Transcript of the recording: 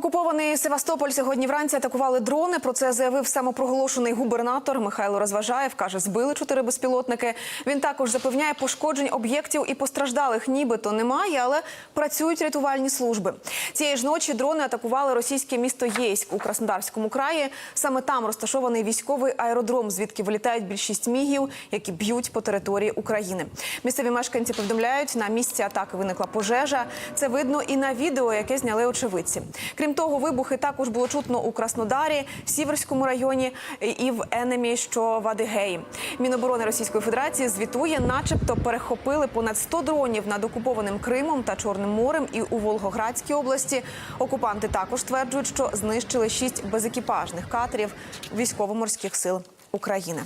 Окупований Севастополь сьогодні вранці атакували дрони. Про це заявив самопроголошений губернатор Михайло Розважаєв. Каже, збили чотири безпілотники. Він також запевняє, пошкоджень об'єктів і постраждалих нібито немає, але працюють рятувальні служби. Цієї ж ночі дрони атакували російське місто Єйськ у Краснодарському краї. Саме там розташований військовий аеродром, звідки вилітають більшість мігів, які б'ють по території України. Місцеві мешканці повідомляють, на місці атаки виникла пожежа. Це видно і на відео, яке зняли очевидці. Крім того, вибухи також було чутно у Краснодарі, Сіверському районі і в Енемі, що в Адигеї. Міноборони Російської Федерації звітує, начебто перехопили понад 100 дронів над окупованим Кримом та Чорним морем і у Волгоградській області. Окупанти також стверджують, що знищили шість безекіпажних катерів військово-морських сил України.